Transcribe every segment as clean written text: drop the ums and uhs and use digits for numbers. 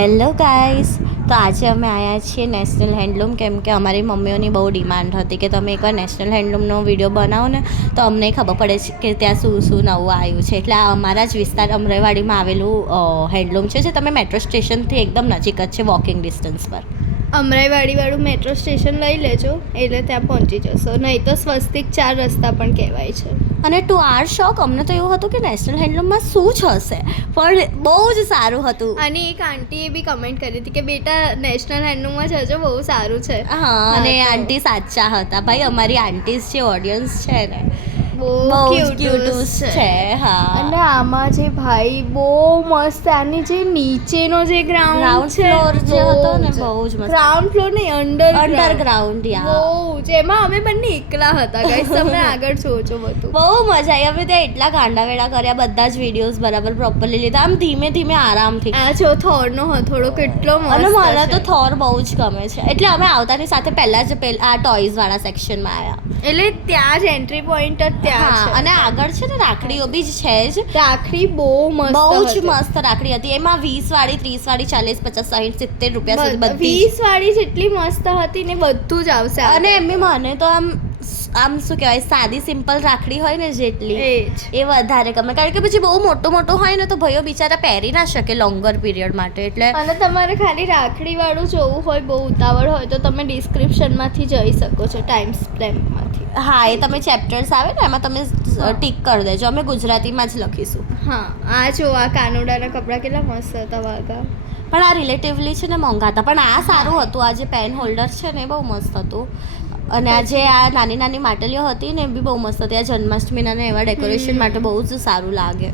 Hello guys, તો આજે અમે આવ્યા છીએ નેશનલ હેન્ડલૂમ, કેમ કે અમારી મમ્મીઓની બહુ ડિમાન્ડ હતી કે તમે એકવાર નેશનલ હેન્ડલૂમનો વિડીયો બનાવો ને તો અમને ખબર પડે છે કે ત્યાં શું શું નવું આવ્યું છે. એટલે આ અમારા જ વિસ્તાર અમરાઈવાડીમાં આવેલું હેન્ડલૂમ છે, જે તમે મેટ્રો સ્ટેશનથી એકદમ નજીક જ છે, વોકિંગ ડિસ્ટન્સ પર. અમરાઈવાડીવાળું મેટ્રો સ્ટેશન લઈ લેજો એટલે ત્યાં પહોંચી જશો. નહીં તો સ્વસ્તિક 4 રસ્તા પણ કહેવાય છે. અને ટુ આર શોક, અમને તો એવું હતું કે નેશનલ હેન્ડલૂમમાં શું જ હશે, પણ બહુ જ સારું હતું. અને એક આંટીએ બી કમેન્ટ કરી હતી કે બેટા નેશનલ હેન્ડલૂમમાં જજો, બહુ સારું છે. હા, અને આંટી સાચા હતા ભાઈ. અમારી આંટીઝ જે ઓડિયન્સ છે ને બહુ ક્યુટ છે. હા, અને આમાં જે ભાઈ બહુ મસ્ત, આની જે નીચેનો જે ગ્રાઉન્ડ છે, ફ્લોર જે હતો ને બહુ જ મસ્ત. ગ્રાઉન્ડ ફ્લોર નહીં, અંડરગ્રાઉન્ડ. બહુ જ. એમાં અમે બંને એકલા હતા ગાઈસ, તમે આગળ જોજો બધું. બહુ મજા આવી. અમે ત્યાં એટલા ગાંડાવેડા કર્યા, બધા જ વિડીયોઝ બરાબર પ્રોપરલી લીધા, આમ ધીમે ધીમે આરામથી. આ જો થોરનો હથોડો કેટલો મસ્ત અને મને છે. તો થોર બહુ જ ગમે છે, એટલે અમે આવતાની સાથે પહેલા જ આ ટોયઝ વાળા સેક્શનમાં આવ્યા. એટલે ત્યાં જ એન્ટ્રી પોઈન્ટ જ ત્યાં છે. અને આગળ છે ને રાખડીઓ બી છે જ. રાખડી બહુ મસ્ત, બહુ જ મસ્ત રાખડી હતી. એમાં 20 વાળી, 30 વાળી, 40, 50, 60, 70 રૂપિયા સુધી બધી. 20 વાળી જેટલી મસ્ત હતી ને, બધું જ આવશે. અને એમની મને તો આમ શું કહેવાય, સાદી સિમ્પલ રાખડી હોય ને જેટલી, એ વધારે ગમે. કારણ કે પછી બહુ મોટું હોય ને તો ભાઈઓ બિચારા પહેરી ના શકે લોંગર પીરિયડ માટે. એટલે અને તમારે ખાલી રાખડી વાળું જોવું હોય, બહુ ઉતાવળ હોય, તો તમે ડિસ્ક્રિપ્શનમાંથી જઈ શકો છો, ટાઈમ સ્ટેમ્પમાંથી. હા, એ તમે ચેપ્ટર્સ આવે ને એમાં તમે ટીક કરી દેજો, અમે ગુજરાતીમાં જ લખીશું. હા, આ જો આ કાનોડાના કપડાં કેટલા મસ્ત હતા, વાઘા. પણ આ રિલેટિવલી છે ને મોંઘા હતા, પણ આ સારું હતું. આ જે પેન હોલ્ડર છે ને એ બહુ મસ્ત હતું. અને આ જે આ નાની નાની માટલીઓ હતી ને એ બી બહુ મસ્ત હતી. આ જન્માષ્ટમીના ને એવા ડેકોરેશન માટે બહુ જ સારું લાગે.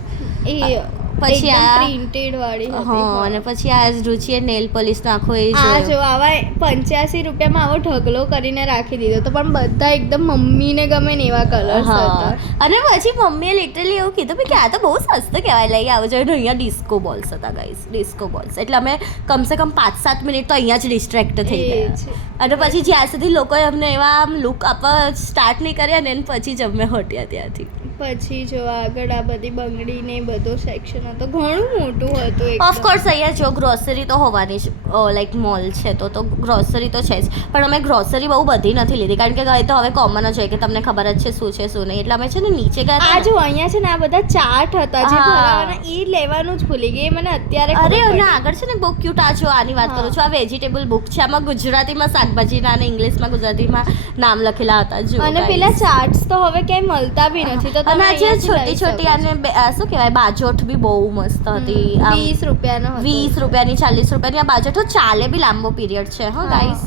એ પછી આ પ્રિન્ટેડ વાળી હતી. હા, અને પછી આ રુચિએ નેલ પોલિશ નાખો એ આ જો આવા 85 રૂપિયામાં આવો ઢગલો કરીને રાખી દીધો તો, પણ બધા એકદમ મમ્મીને ગમે ને એવા કલર્સ હતા. અને પછી મમ્મીએ લિટરલી એવું કીધું કે આ તો બહુ સસ્તું કહેવાય, લઈ આવજો. અને અહીંયા ડિસ્કો બોલ્સ હતા ગાઈસ, ડિસ્કો બોલ્સ. એટલે અમે કમસે કમ 5-7 મિનિટ તો અહીંયા જ ડિસ્ટ્રેક્ટ થઈ ગયા. અને પછી જ્યાં સુધી લોકોએ અમને એવા આમ લુક આપવા સ્ટાર્ટ નહીં કર્યા ને પછી જ અમે હટ્યા ત્યાંથી. પછી જો આગળ આ બધી બંગડી ને બધો સેક્શન હતો, ઘણું મોટું હતું. ઓફકોર્સ અહીંયા જો ગ્રોસરી તો હોવાની જ, લાઈક મોલ છે તો ગ્રોસરી તો છે જ. પણ અમે ગ્રોસરી બહુ બધી નથી લીધી, કારણ કે તો હવે કોમન જ હોય કે તમને ખબર જ છે શું છે શું નહીં. એટલે અમે છે ને નીચે ગયા. આ જો અહીંયા છે ને આ બધા ચાટ હતા જે ભરાવાના, એ લેવાનું જ ભૂલી ગઈ મને અત્યારે. અરે અને આગળ છે ને બહુ ક્યુટ. આ જો આની વાત કરું છું, આ વેજીટેબલ બુક છે. આમાં ગુજરાતીમાં શાકભાજીના અને ઇંગ્લિશમાં ગુજરાતીમાં નામ લખેલા હતા. જો અને પેલા ચાટ્સ તો હવે ક્યાંય મળતા બી નથી. તો અને જે છોટી અને શું કહેવાય બાજોઠ બી બહુ મસ્ત હતી. 20 રૂપિયાનો 20 રૂપિયાની, 40 રૂપિયાની આ બાજોઠો ચાલે બી લાંબો પીરિયડ છે. હા ગાઈસ,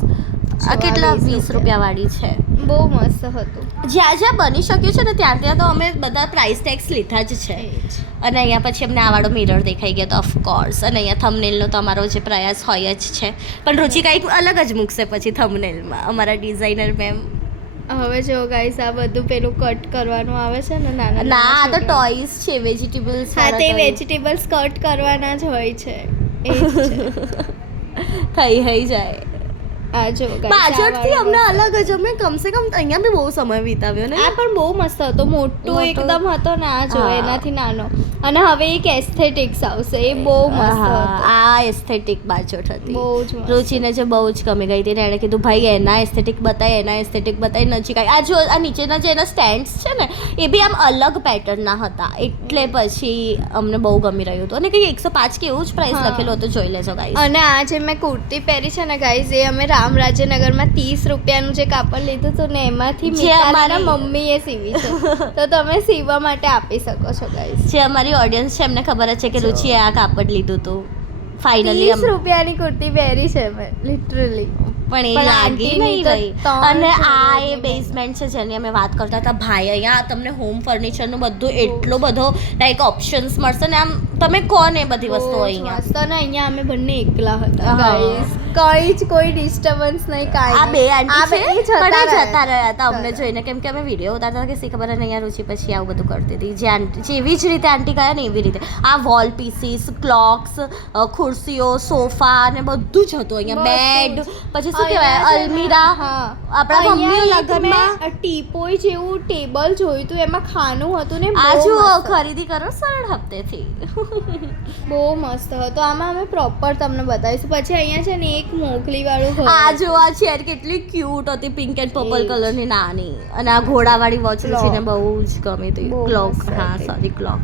આ કેટલા 20 રૂપિયા વાળી છે. બહુ મસ્ત હતું. જ્યાં જ્યાં બની શક્યું છે ને ત્યાં તો અમે બધા પ્રાઇસ ટેગ્સ લીધા જ છે. અને અહીંયા પછી અમને આ વાળો મિરર દેખાઈ ગયો તો ઓફકોર્સ. અને અહીંયા થંબનેલનો તો અમારો જે પ્રયાસ હોય જ છે, પણ રુચિ કંઈક અલગ જ મૂકશે પછી થંબનેલમાં, અમારા ડિઝાઇનર મેમ. હવે જો ગાઈસ આ બધું પેલું કટ કરવાનું આવે છે ને, નાના ના, આ તો ટોયસ છે, વેજીટેબલ્સ. હા, તે વેજીટેબલ્સ કટ કરવાના જ હોય છે. એ થઈ જાય. આ જો બાજોઠથી અમને અલગ જ, અમે કમસે કમ અહીંયા બી બહુ સમય વિતાવ્યો ને. આ પણ બહુ મસ્ત હતો, મોટો એકદમ હતો ને. આ જો એનાથી નાનો. અને હવે એક એસ્થેટિક્સ આવશે, એ બહુ મસ્ત હતો. આ એસ્થેટિક બાજોઠ હતી, બહુ જ મસ્ત. રુચિને જે બહુ જ ગમી ગઈ હતી ને એણે કીધું ભાઈ એના એસ્થેટિક બતાય નજીક આવી. આ જો આ નીચેના જે એના સ્ટેન્ડ્સ છે ને એ બી આમ અલગ પેટર્નના હતા, એટલે પછી અમને બહુ ગમી રહ્યું હતું. અને કંઈક 105 કે એવું જ પ્રાઇસ લખેલું હતું, જોઈ લેજો ગાઈસ. અને આ જે મેં કુર્તી પહેરી છે ને ગાઈસ, એ અમે રામરાજનગરમાં 30 રૂપિયાનું જે કાપડ લીધું હતું ને એમાંથી મારા મમ્મીએ સીવી છે. તો તમે સીવવા માટે આપી શકો છો ગાઈસ. જે અમારી ઓડિયન્સ છે એમને ખબર જ છે કે રુચિએ આ કાપડ લીધું હતું. ફાઇનલી 30 રૂપિયાની કુર્તી પહેરી છે મેં, લિટરલી. પણ એ લાગી નહીં રહી. અને આ એ બેઝમેન્ટ છે જેની અમે વાત કરતા હતા. ભાઈ અહીંયા તમને હોમ ફર્નિચરનું બધું એટલો બધો લાઈક ઓપ્શન્સ મળશે ને, આમ તમે કોને બધી વસ્તુઓ અહીંયા. અને અહીંયા અમે બંને એકલા હતા ગાઈસ, કોઈ ડિસ્ટર્બન્સ નહીં, કાંઈ. આ બે આંટી છે પણ જતા રહ્યા હતા અમને જોઈને, કેમ કે અમે વિડીયો ઉતારતા હતા કે સી ખબર. અને અહીંયા રુચિ પછી આવું બધું કરતી હતી. જે આંટી જેવી જ રીતે આંટી ગયા ને એવી રીતે આ વોલ પીસીસ, ક્લોક્સ, ખુરશીઓ, સોફા ને બધું જ હતું અહીંયા. બેડ, પછી શું કહેવાય અલમીરા, આપણા મમ્મીઓ લગનમાં ટીપોય જેવું ટેબલ જોયું હતું, એમાં ખાનું હતું ને આ બહુ જુઓ મસ્ત. ખરીદી કરો સરળ હપ્તેથી. બહુ મસ્ત હતો. આમાં અમે પ્રોપર તમને બતાવીશું. પછી અહીંયા છે ને એક મોકલી વાળું ઘર આ હતું. જો આ ચેર કેટલી ક્યુટ હતી, પિંક એન્ડ પર્પલ એ જ. કલરની નાની, અને આ ઘોડાવાળી વોચ છે ને બહુ જ ગમી હતી. બહુ ક્લોક, મસ્ત હા હતી. સોરી ક્લોક,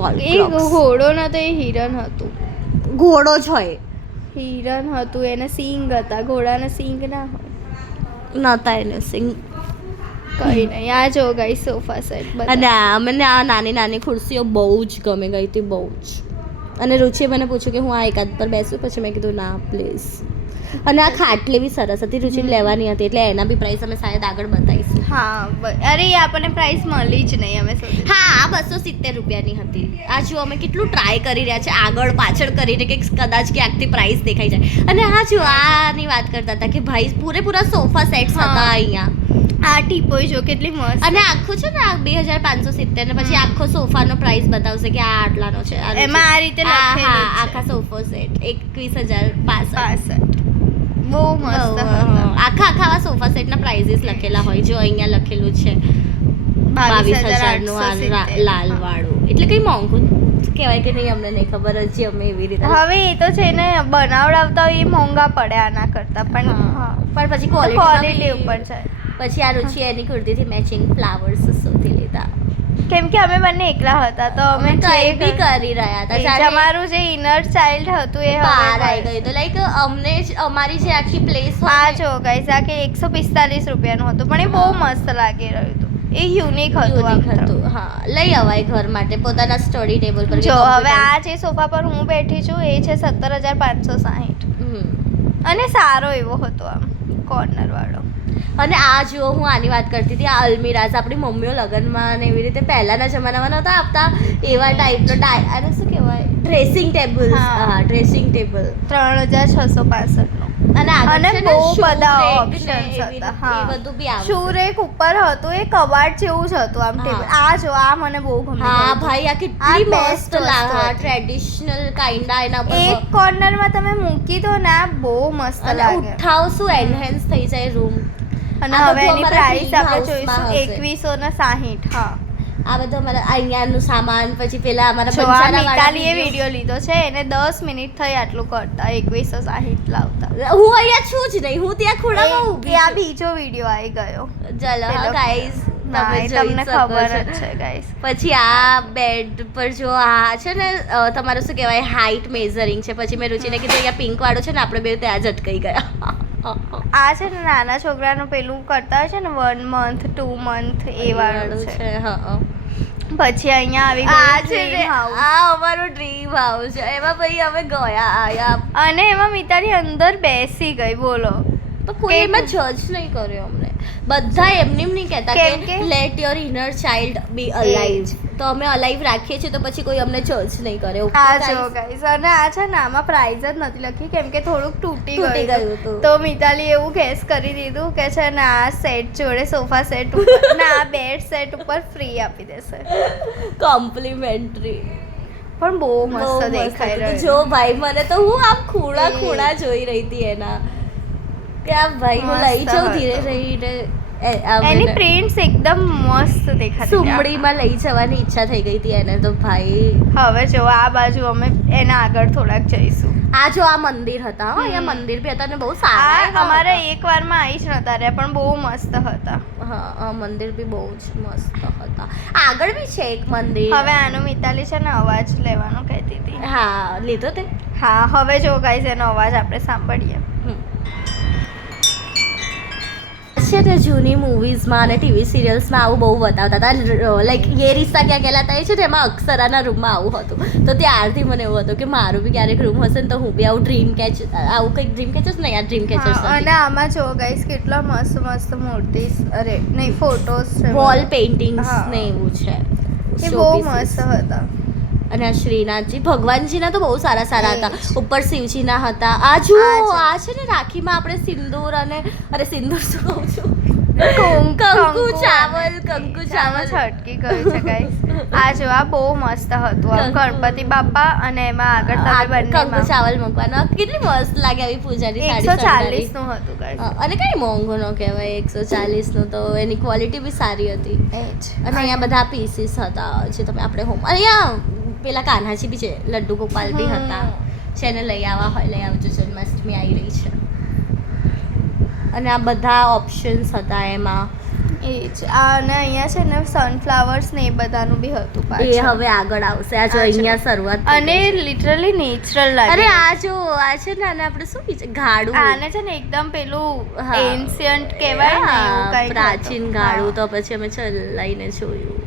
વોલ એ ક્લોક્સ. ઘોડો નતો, એ હિરણ હતું. ઘોડો જ હોય, હિરણ હતું, એને સિંગ હતા. ઘોડાના સિંગ ના હોય. નતા એને સિંગ. કઈ નહીં. આ જો ગઈ સોફા સેટ અને આ મને આ નાની નાની ખુરશીઓ બહુ જ ગમી ગઈ હતી, બહુ જ. અને રુચિએ મને પૂછ્યું કે હું આ એકાદ પર બેસું, પછી મેં કીધું ના પ્લીઝ. અને આ ખાટલી બી સરસ હતી, રુચિને લેવાની હતી, એટલે એના બી પ્રાઇસ અમે શાયદ આગળ બતાવીશું. હા અરે એ આપણને પ્રાઇસ મળી જ નહીં. અમે શોધી. હા આ 270 રૂપિયાની હતી. આ જો અમે કેટલું ટ્રાય કરી રહ્યા છે આગળ પાછળ કરીને કે કદાચ ક્યાંકથી પ્રાઇસ દેખાઈ જાય. અને આ જો આની વાત કરતા હતા કે ભાઈ પૂરેપૂરા સોફા સેટ્સ હા. હતા અહીંયા. આ ટીપોય જો કેટલી મસ્ત. અને આખું છે ને આ 2570 ને પછી આખો સોફાનો પ્રાઇસ બતાવશે કે આ આટલાનો છે. એમાં આ રીતે હા લખેલું છે. આખા સોફા સેટ 21065. 65 બહુ મસ્ત હતા. આખા આવા સોફા સેટના પ્રાઇઝીસ લખેલા હોય, જો અહીંયા લખેલું છે 22,000 નું આ લાલ વાળું. એટલે કઈ મોંઘું કહેવાય કે નહીં અમને નહીં ખબર, હજી અમે એવી રીતે. હવે એ તો છે ને બનાવડાવતા હોય એ મોંઘા પડે આના કરતા, પણ હા પણ પછી ક્વોલિટી ક્વોલિટી ઉપર જાય. પછી આ રુચિ એની કુર્તીથી મેચિંગ ફ્લાવર્સ શોધી લીધા. કેમ કે અમે બંને એકલા હતા તો અમે તો એ બી કરી રહ્યા હતા. જાણે અમારું જે ઇનર ચાઇલ્ડ હતું એ બહાર હવે આવી ગયું તો લાઈક અમને જ અમારી જે આખી પ્લેસ આ જો ગાઈસ આ કે 145 રૂપિયાનું હતું, પણ એ બહુ મસ્ત લાગી રહ્યું હતું. એ યુનિક હતું આમ તો. હતું. હા લઈ અવાય ઘર માટે પોતાના સ્ટડી ટેબલ પર. જો હવે આ જે સોફા પર હું બેઠી છું એ છે 17,560 હમ. અને સારો એવો હતો આમ કોર્નર વાળો. અને આ જુઓ હું આની વાત કરતી હતી, આ અલમીરાઝ આપણી મમ્મીઓ લગ્નમાં ને એવી રીતે પહેલાના જમાનામાં નહોતા આપતા એવા ટાઈપનો આને શું કહેવાય ડ્રેસિંગ ટેબલ. હા. હા ડ્રેસિંગ ટેબલ. 3,665 નો. અને આગળ અને છે ને બહુ shoe બધા rack ને options એવી હતા. રીતે હા. એ બધું બી આવશે. શૂ રેક ઉપર હતું, એ કબાટ જેવું જ હતું આમ ટેબલ. હા. આ જો આ મને બહુ ગમ્યું. હા ભાઈ આ કેટલી આ મસ્ત best વસ્તુ લાગે, હતી. ટ્રેડિશનલ કાઇન્ડા એના પર એક કોર્નરમાં તમે મૂકી દો ને આ બહુ મસ્ત અને લાગે. ઉઠાવશું એનહેન્સ થઈ જાય રૂમ. અને આ હવે બધું એની અમારા પ્રાઇસ dream આપણે house-માં જોઈશું હશે. 2160. હા આ બધું અમારા અહીંયાનું સામાન, પછી પેલા અમારા જો આ બંજારાવાળા મિતાલીએ videos. વિડીયો લીધો છે એને 10 મિનિટ થઈ આટલું કરતા 2160 લાવતા. હું અહીંયા છું જ નહીં, હું ત્યાં ખૂણામાં ઊભી આ છું. બીજો વિડીયો આવી ગયો. ચલો પેલો ગાઈઝ ના, તમે એ જોઈ તમને શકો ખબર છો. જ છે ગાઈસ. પછી આ બેડ પર જો આ છે ને તમારું શું કહેવાય હાઈટ મેઝરિંગ છે. પછી મેં રુચિને કીધું અહીંયા પિંક વાળું છે ને આપણે બે ત્યાં જ અટકાઈ ગયા. આ છે ને નાના છોકરાનું પેલું કરતા હોય છે ને 1 મંથ 2 મંથ એ વાળું છે. હા પછી અહીંયા આવી આ ગયું છે ને dream house. આ અમારો ડ્રીમ હાઉસ છે. એમાં પછી અમે ગયા આયા અને એમાં મિતાલી અંદર બેસી ગઈ બોલો. તો કોઈ એમાં જજ નહીં કર્યો અમને. બધા એમની નહીં કહેતા કેમ કે કે late your inner child B alive. તો અમે અલાઇવ રાખીએ છીએ તો પછી કોઈ અમને જજ નહીં કરે. Okay, આ guys? જો ગાઈસ અને આ છે ને આમાં પ્રાઇઝ જ નથી લખી કેમ કે થોડુંક તૂટી તૂટી ગયું ગયું હતું. તો મિતાલી એવું ગેસ કરી દીધું કે છે ને આ સેટ જોડે સોફા સેટ ઉપર ના આ બેડ સેટ ઉપર ફ્રી આપી દેશે. કોમ્પ્લિમેન્ટરી. પણ બહુ બહુ મસ્ત મસ્ત દેખાઈ હતું. રહ્યું જો ભાઈ મને તો હું આમ ખૂણા એ. ખૂણા જોઈ રહી હતી એના કે આ ભાઈ હું મસ્ત લઈ જાઉં ધીરે હતું. રહીને એની પ્રિન્ટ્સ એકદમ મસ્ત દેખાતી હતી. સુમડીમાં લઈ જવાની ઈચ્છા થઈ ગઈ હતી એને તો ભાઈ. હવે જો આ બાજુ અમે એના આગળ થોડાક જઈશું. આ જો આ મંદિર હતા હો, અહીંયા મંદિર બી હતા ને બહુ સારા આ એવા અમારે હતા. એક વારમાં આવી જ નતા રહ્યા પણ બહુ મસ્ત હતા. હા આ મંદિર બી બહુ જ મસ્ત હતા. આગળ બી છે એક મંદિર. હવે આનું મિતાલી છે ને અવાજ લેવાનો કહેતી હતી. હા લીધો તે. હા હવે જો ગાઈસ એનો અવાજ આપણે સાંભળીએ. છે ને જૂની મૂવીઝમાં અને ટીવી સિરિયલ્સમાં આવું બહુ બતાવતા હતા. લાઈક યે રિશ્તા ક્યાં કહેલાતા એ છે ને એમાં અક્ષરાના રૂમમાં આવું હતું. તો ત્યારથી મને એવું હતું કે મારું બી ક્યારેક રૂમ હશે ને તો હું બી આવું ડ્રીમ કેચ આવું કંઈક ડ્રીમ કેચર્સ નહીં આ ડ્રીમ કેચર્સ હા, અને આમાં જો ગાઈસ કેટલા મસ્ત મસ્ત મૂર્તિસ અરે નહીં ફોટોસ છે. વોલ પેઇન્ટિંગ્સ હા. ને એવું છે. એ બહુ મસ્ત હતા. અને આ શ્રીનાથજી ભગવાનજીના તો બહુ સારા સારા હતા. એ જ. ઉપર શિવજીના હતા. આ જુઓ આ છે. આ છે ને રાખીમાં આપણે સિંદૂર અને અરે સિંદૂર શું કહું છું કંકુ કંકુ ચાવલ કંકુ ચામાં ચાવલ છટકી ગયું છે ગાઈસ. આ જો આ બહુ મસ્ત હતું આ ગણપતિ બાપા અને એમાં આગળ તમે કંકુ બંને ચાવલ મૂકવાનો કેટલી મસ્ત લાગે આવી પૂજાની સાડી 140 નું હતું ગાઈસ. અને કઈ મોંઘો ન કહેવાય 140 નું તો એની ક્વોલિટી બી સારી હતી. એ જ. અને અહીંયા બધા પીસીસ હતા જે તમે આપણે હોમ અહીંયા પેલા કાન્હાજી બી છે લડ્ડુ ગોપાલ બી હતા જેને લઈ આવવા હોય લઈ આવજો જન્માષ્ટમી આવી રહી છે અને આ બધા ઓપ્શન્સ હતા એમાં એ જ. અને અહીંયા છે ને સનફ્લાવર્સ ને એ બધાનું બી હતું એ પાછળ. હવે આગળ આવશે આ જો અહીંયા શરૂઆત થઈ અને ગઈ છે. લિટરલી નેચરલ લાગે. અરે આ જો આ છે ને આને આપણે શું કહીએ ગાડું આને છે ને એકદમ પેલું હા. એન્શિયન્ટ કહેવાય ને એવું હા, કંઈક પ્રાચીન હતું. ગાડું તો પછી અમે ચલાઈને જોયું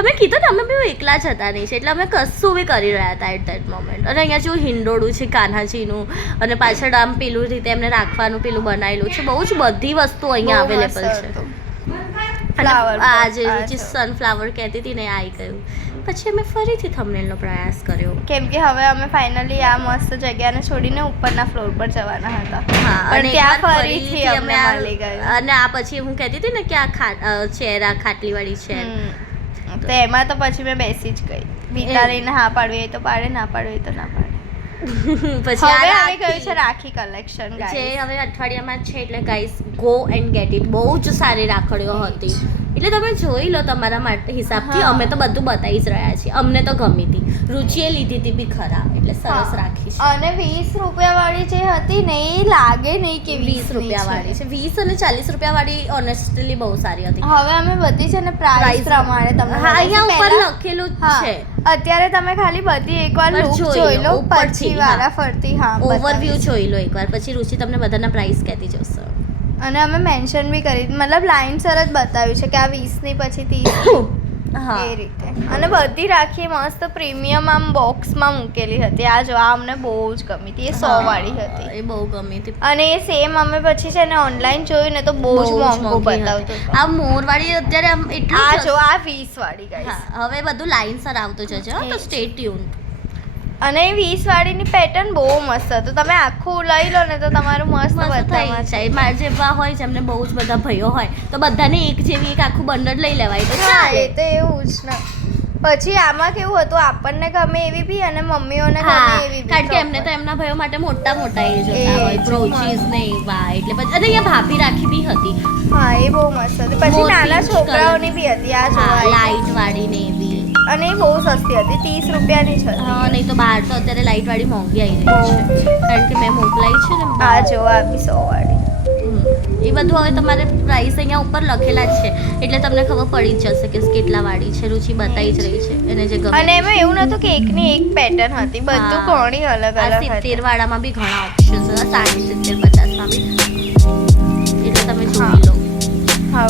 અમે કીધું ને અમે બી એકલા જ હતા નહીં છે એટલે અમે કશું બી કરી રહ્યા હતા એટ દેટ મોમેન્ટ અને અહીંયા જેવું હિંડોળું છે કાન્હાજીનું અને પાછળ આમ પેલું રીતે એમને રાખવાનું પેલું બનાવેલું છે બહુ જ બધી વસ્તુ અહીંયા બહુ મસ્ત અવેલેબલ છે હતું. અને Flower આ pot, જે આ જે જો. સનફ્લાવર કહેતી હતી ને એ આવી ગયું પછી અમે ફરીથી થંબનેલનો પ્રયાસ કર્યો કેમ કે હવે અમે ફાઇનલી આ મસ્ત જગ્યાને છોડીને ઉપરના ફ્લોર પર જવાના હતા. હા પણ અને ત્યાં એકવાર ફરીથી અમને મળી ગયું. અને આ પછી હું કહેતી હતી ને કે આ ચેર આ ખાટલીવાળી ચેર હમ. તો એમાં તો પછી મેં બેસી જ ગઈ. વિચારીને હા પાડવી હોય તો પાડે ના પાડવી હોય તો ના પાડે. પછી આ હવે આવી રાખી. ગયું છે રાખી કલેક્શન જે ગાઈસ. હવે અઠવાડિયામાં જ છે એટલે guys go and get it બહુ જ સારી રાખડીઓ હતી એટલે તમે જોઈ લો તમારા માટે હિસાબથી હા. અમે તો બધું બતાવી જ રહ્યા છીએ અમને તો ગમી હતી રુચિએ લીધી હતી બી ખરા એટલે સરસ રાખી છે અને 20 રૂપિયા વાળી જે હતી ને એ લાગે નહીં કે 20 રૂપિયા વાળી છે 20 અને 40 રૂપિયા વાળી ઓનેસ્ટલી બહુ સારી હતી હવે અમે બધી છે ને પ્રાઇસ Price પ્રમાણે તમને હા અહીંયા ઉપર પહેલા- લખેલું જ હા. છે અત્યારે તમે ખાલી બધી એકવાર પર લુક જોઈ જોઈ લો, લો ઉપરથી, પછી હા. વારા ફરતી હા ઓવરવ્યૂ બતાવીશ. જોઈ લો એકવાર પછી રુચિ તમને બધાના પ્રાઇસ કહેતી જશે અને અમે મેન્શન બી કરી મતલબ લાઈન સર જ બતાવ્યું છે કે આ 20 ની પછી 30 હા એ રીતે. અને બધી રાખી મસ્ત પ્રીમિયમ આમ બોક્સમાં મૂકેલી હતી. આ જો આ અમને બહુ જ ગમી હતી. એ 100 વાળી હતી. એ બહુ ગમી હતી અને એ સેમ અમે પછી છે ને ઓનલાઈન જોયું ને તો બહુ જ મોંઘું મોંઘી બતાવતું હતી. હતું. આ મોરવાળી અત્યારે આમ એટલું આ જ જો આ 20 વાળી ગાઈસ. હા હવે બધું લાઈનસર આવતું જશે હો, તો એ જ. સ્ટે ટ્યુન અને એ 20 વાળીની પેટર્ન બહુ મસ્ત હતું. તમે આખું લઈ લો ને તો તમારું મસ્ત મસ્ત થઈ બધામાં છે. જાય મારા જેવા હોય જેમને બહુ જ બધા ભાઈઓ હોય તો બધાને એક જેવી એક આખું બંડલ લઈ લેવાય તો હા ચાલે એ તો એવું જ ને. પછી આમાં કેવું હતું આપણને ગમે એવી બી અને મમ્મીઓને ગમે હા એવી બી કારણ કે એમને તો proper. એમના ભાઈઓ માટે મોટા મોટા એ જોતા એ હોય જ, બ્રોચીસ ને એવા એટલે પછી અને અહીંયા ભાભી રાખી બી હતી હા એ બહુ મસ્ત હતી. પછી મોર નાના pink છોકરાઓની બી હતી. આ હા જોવાય લાઈટ વાળી ને એવી અને એ બહુ સસ્તી હતી 30 રૂપિયાની જ હા હતી. નહીં તો બહાર તો અત્યારે લાઈટ વાળી મોંઘી આવી રહી છે કારણ કે મેં મોકલાઈ છે ને આ બહાર. જો આ બી 100 વાળી. એ બધું હવે તમારે પ્રાઇસ અહીંયા ઉપર લખેલા જ છે એટલે તમને ખબર પડી જ જશે કે કેટલા વાળી છે રુચિ બતાવી જ રહી છે એને જે ગમે અને એમાં એવું નતું કે એકની એક પેટર્ન હતી. બધું હા. ઘણી અલગ આ અલગ 70 હતી. વાળામાં બી ઘણા ઓપ્શન્સ હતા 60 70 50 માં બી એટલે તમે જોઈ લો હા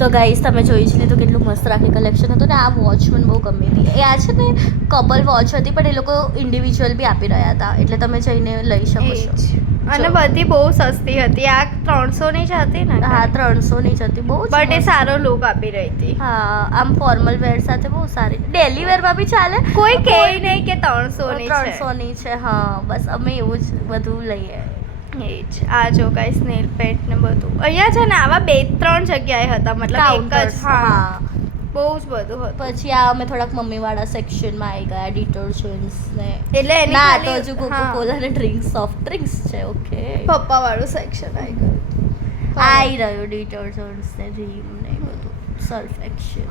તો ગાઈસ તમે જોઈ જ લીધું કેટલું મસ્ત રાખી કલેક્શન હતું ને આ વોચ મને બહુ ગમી હતી એ આ છે ને કપલ વોચ હતી પણ એ લોકો ઇન્ડિવિજ્યુઅલ બી આપી રહ્યા હતા એટલે તમે જઈને લઈ શકો એ છો જ. અને બધી બહુ સસ્તી હતી. આ 300 ની જ હતી ને હા 300 ની જ હતી બહુ જ બટ એ મસ્ત. સારો લુક આપી રહી હતી. હા આમ ફોર્મલ વેર સાથે બહુ સારી ડેલી વેરમાં બી ચાલે કોઈ કહે નહીં કે 300 ની છે. 300 ની છે હા બસ અમે એવું જ બધું લઈએ એ જ. આ જો ગાઈસ નેલ પેન્ટ ને બધું અહીંયા છે ને આવા 2-3 જગ્યાએ હતા મતલબ એક જ કાઉન્ટર્સ હા હા બહુ જ બધું હતું. પછી આ અમે થોડાક મમ્મીવાળા સેક્શનમાં આવી ગયા, ડિટર્જન્ટ્સ ને એટલે એની ના તો ખાલી- હજુ કોકો કોલા ને ડ્રિંક્સ, સોફ્ટ ડ્રિંક્સ છે. ઓકે, પપ્પા વાળું સેક્શન આવી ગયું. આવી રહ્યું ડિટર્જન્ટ્સ ને રીમ ને એ બધું, સર્ફ એક્શન,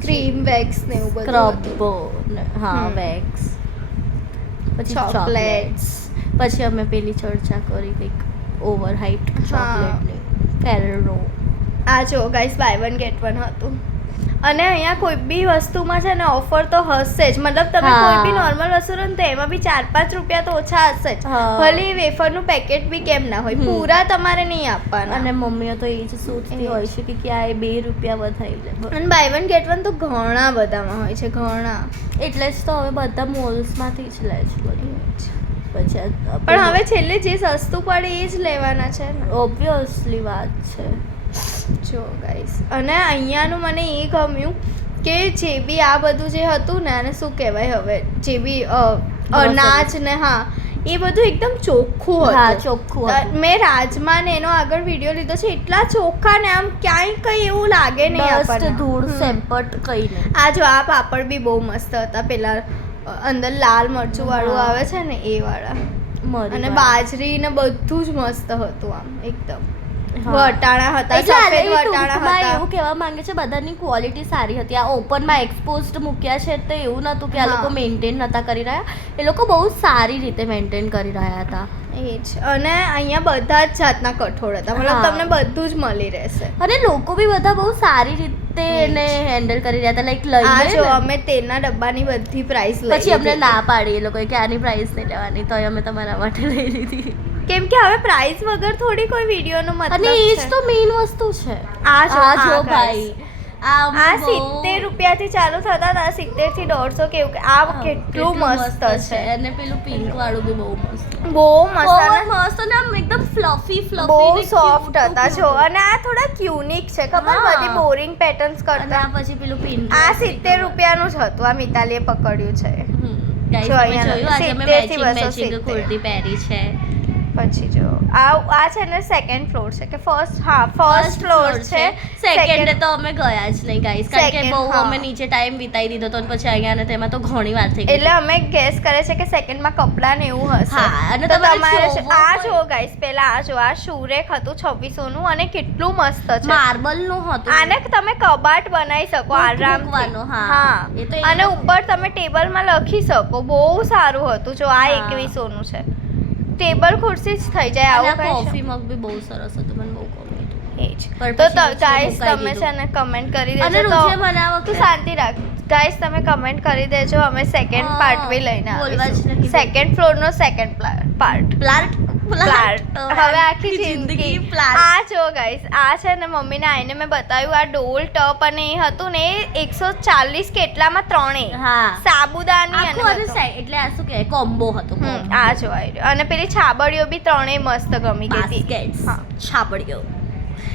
ક્રીમ વેક્સ ને એવું બધું હતું. સ્ક્રબો ને હા વેક્સ, પછી Chocolates. ચોકલેટ્સ. પછી અમે પેલી ચર્ચા કરી કંઈક ઓવર હાઇપ્ડ ચોકલેટની, ફેરેરો. આ જો guys by one get one હતું. અને અહીંયા કોઈ બી વસ્તુમાં છે ને ઓફર તો હશે જ. મતલબ તમે હા. કોઈ બી નોર્મલ વસ્તુ લો ને તો એમાં બી 4-5 રૂપિયા તો ઓછા હશે જ. હા. ભલે વેફરનું પેકેટ બી કેમ ના હોય, પૂરા તમારે નહીં આપવાના. અને મમ્મીઓ તો એ જ સોચતી હોય છે કે ક્યાં એ 2 રૂપિયા વધારી લે. અને બાય વન ગેટ વન તો ઘણા બધામાં હોય છે, ઘણા. એટલે જ તો હવે બધા મોલ્સમાંથી જ લે છે બધું. પછી પણ હવે છેલ્લે જે સસ્તું પડે એ જ લેવાના છે ને. ઓબ્વિયસલી વાત છે. જો ગાઈસ, અને અહીંયાનું મને એ ગમ્યું કે જે બી આ બધું જે હતું ને, આને શું કહેવાય હવે, જે બી અનાજ ને હા, એ બધું એકદમ ચોખ્ખું હા, હતું. ચોખ્ખું હતું. મેં રાજમા ને એનો આગળ વિડીયો લીધો છે, એટલા ચોખ્ખા ને આમ ક્યાંય કઈ એવું લાગે નહીં ડસ્ટ આપણને. ધૂળ સેપટ કઈ નહીં. આ જો આ પાપડ બી બહુ મસ્ત હતા. પેલા અંદર લાલ મરચું વાળું હા. આવે છે ને એ વાળા, મરી અને વાત. બાજરી ને બધું જ મસ્ત હતું આમ એકદમ. હા. વટાણા હતા, એટલે સફેદ એ વટાણા ટૂંકમાં હતા. એવું કહેવા માંગે છે બધાની ક્વોલિટી સારી હતી. આ ઓપનમાં એક્સપોઝડ મૂક્યા છે તો એવું નહોતું કે આ હા. લોકો મેન્ટેન નહોતા કરી રહ્યા. એ લોકો બહુ સારી રીતે મેન્ટેન કરી રહ્યા હતા. એ જ. અને અહીંયા બધા જ જાતના કઠોળ હતા. મતલબ હા. તમને બધું જ મળી રહેશે. અને લોકો બી બધા બહુ સારી રીતે એને હેન્ડલ કરી રહ્યા હતા. લાઈક લઈ આ લે જો ને. અમે તેલના ડબ્બાની બધી પ્રાઇસ લઈ પછી અમને લીધી. ના પાડી એ લોકોએ કે આની પ્રાઇસ નહીં લેવાની, તો અમે તમારા માટે લઈ લીધી. કેમ કે હવે પ્રાઇસ વગર થોડી કોઈ વિડીયોનો અને મતલબ એ જ છે. તો મેઇન વસ્તુ છે. આ જો, આ જો આ ભાઈ, આ આ બહુ- 70 રૂપિયાથી ચાલુ થતા હતા, 70 થી 150 કેવું કે આ હા, કેટલું મસ્ત છે. અને પેલું પિંક વાળું બી બહુ મસ્ત. બહુ મસ્ત બહુ અને મસ્ત અને આમ એકદમ ફ્લફી બહુ ફ્લફી સોફ્ટ હતા. જો, અને આ થોડાક યુનિક છે, ખબર હા. બધી બોરિંગ પેટર્ન્સ અને કરતા. આ પછી પેલું પિંક આ 70 રૂપિયાનું જ હતું. આ મિતાલીએ પકડ્યું છે. ગાઈસ જો તમે અહીંયા જોયું આજે અમે 70 થી મેચિંગ 270. કુર્તી પહેરી છે. પછી જો આ છે ને સેકન્ડ ફ્લોર છે કે ફર્સ્ટ? હા, ફર્સ્ટ ફ્લોર છે. સેકન્ડ તો અમે ગયા જ નહીં ગાઈસ, કારણ કે Second, બહુ હા. અમે નીચે ટાઈમ વિતાઈ દીધો તો, અને પછી અહીંયા ને તેમાં તો ઘણી વાર થઈ ગઈ. એટલે અમે ગેસ કરે છે કે સેકન્ડમાં કપડાં ને એવું હશે. હા, અને તો તમારે તમારે જોવું આ હોય. જો ગાઈસ, પેલા આ જો, આ શુરેક હતું 2600 નું અને કેટલું મસ્ત છે. માર્બલ નું હતું. આને તમે કબાટ બનાવી શકો આરામથી. મૂકવાનું, હા. એ તો અને એવું. ઉપર તમે ટેબલમાં લખી શકો. બહુ સારું હતું. જો આ હા. 2100 નું છે. ટેબલ ખુરશી જ થઈ જાય અને આવું આ કઈ કોફી મગ બી બહુ સરસ હતું, મને બહુ ગમ્યું હતું. એ જ. પણ તો પછી નીચે ગાઈસ મુકાઈ તમે દીધું. છે ને કમેન્ટ કરી અને દેજો. રુચિએ મને આ તું વખતે શાંતિ રાખ. ગાઈસ તમે કમેન્ટ કરી દેજો, અમે સેકન્ડ હા, પાર્ટ બી લઈને બોલવા જ આવીશું. નથી. સેકન્ડ ફ્લોર નો સેકન્ડ પાર્ટ. પ્લાન્ટ હવે આખી જિંદગી પ્લાન્ટ. આ જો ગાઈસ, આ છે ને મમ્મીને આઈને મેં બતાવ્યું. આ ડોલ ટપ અને એ હતું ને એ 140 કેટલામાં ત્રણેય હા, સાબુદાની અને આખું અને બધું. સાઈ- એટલે આ શું કહેવાય, કોમ્બો હતો. આ જો આવી રહ્યો. અને પેલી છાબડીઓ બી ત્રણેય મસ્ત ગમી ગઈ હતી. બાસ્કેટ્સ, હા. છાપડીઓ.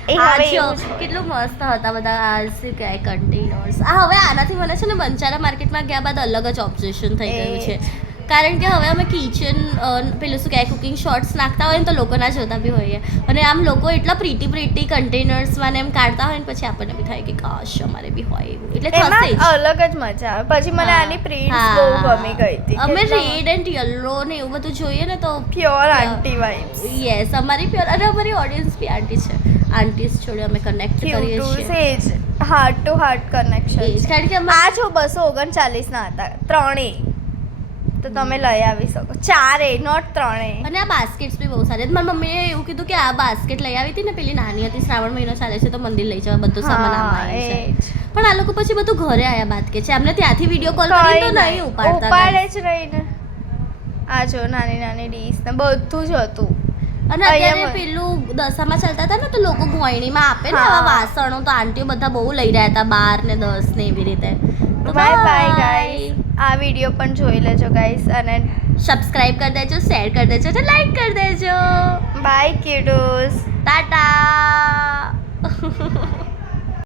એ આ હવે જો, એવું જ હોય. કેટલું મસ્ત હતા બધા. આ શું કહેવાય, કન્ટેનર્સ. આ હવે આનાથી મને છે ને બંચારા માર્કેટમાં ગયા બાદ અલગ જ ઓબ્સેશન થઈ ગયું છે. કારણ કે હવે અમે કિચન પેલું શું કહેવાય, કુકિંગ શોર્ટ્સ નાખતા હોય ને તો લોકોના જોતા બી હોઈએ. અને આમ લોકો એટલા પ્રીટી કન્ટેનર્સમાં ને એમ કાઢતા હોય ને પછી આપણને બી થાય કે કાશ અમારે બી હોય એવું. એટલે થશે એમાં જ. અલગ જ મજા આવે. પછી મને હા. આની પ્રિન્ટ્સ હા. બહુ ગમી ગઈ હતી. અમે રેડ એન્ડ યલો ને એવું બધું જોઈએ ને તો પ્યોર આંટી વાઇબ્સ. યસ, અમારી પ્યોર. અને અમારી ઓડિયન્સ બી આંટી છે. આંટીસ જોડે અમે કનેક્ટ કરીએ છીએ. Heart to heart connection. એ જ, કારણ કે અમે આ જો 239 ના હતા ત્રણેય. તો તમે લઈ આવી શકો. ચારેય, નોટ ત્રણેય. અને આ બાસ્કેટ્સ બી બહુ સારી હતી. મારી મમ્મીએ એવું કીધું કે આ બાસ્કેટ લઈ આવી હતી ને, પેલી નાની હતી, શ્રાવણ મહિનો ચાલે છે તો મંદિર લઈ જવા બધું સામાન આમાં હા, આવી એ છે. જ. પણ આ લોકો પછી બધું ઘરે આયા બાદ કે છે અમને ત્યાંથી વિડીયો કોલ કરીને તો નહીં ઉપાડતા ઉપાડે guys. જ નહીં ને. આ જો નાની નાની ડીશ ને બધું જ હતું. અને અત્યારે અહીંયા પેલું દશામાં ચાલતા હતા ને તો લોકો ગોયણીમાં આપે ને હા. આવા વાસણો, તો આંટીઓ બધા બહુ લઈ રહ્યા હતા 12 ને 10 ને એવી રીતે. તો બાય બાય ગાઈસ. આ વિડીયો પણ જોઈ લેજો ગાઈસ અને સબસ્ક્રાઇબ કરી દેજો, શેર કરી દેજો અને લાઈક કરી દેજો. બાય કિડોસ. ટાટા.